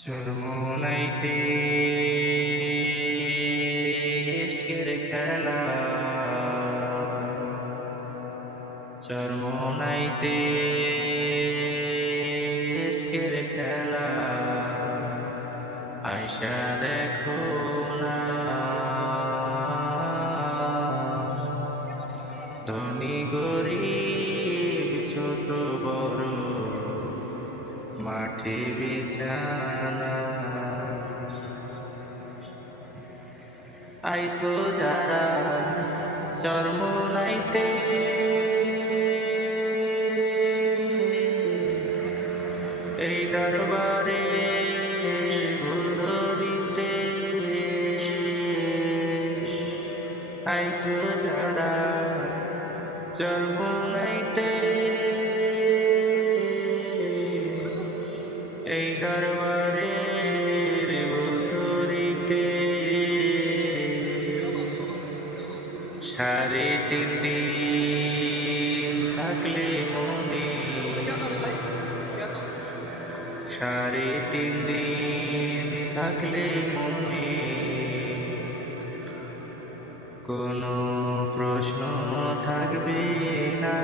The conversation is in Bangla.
চরমোনাইতে ইশকের খেলা, চরমোনাইতে ইশকের খেলা, আয়শা দেখো না। ধনী গরিব ছোট বড় মাঠে বিছানা, আইসো যারা চরমোনাইতে এই দরবারে ভুল ধরিতে, আইসো যারা চরমোনাইতে এই দরবারে ভুল ধরিতে। 3.5 দিন থাকলে মনে, 3.5 দিন থাকলে মনে কোনো প্রশ্ন থাকবে না।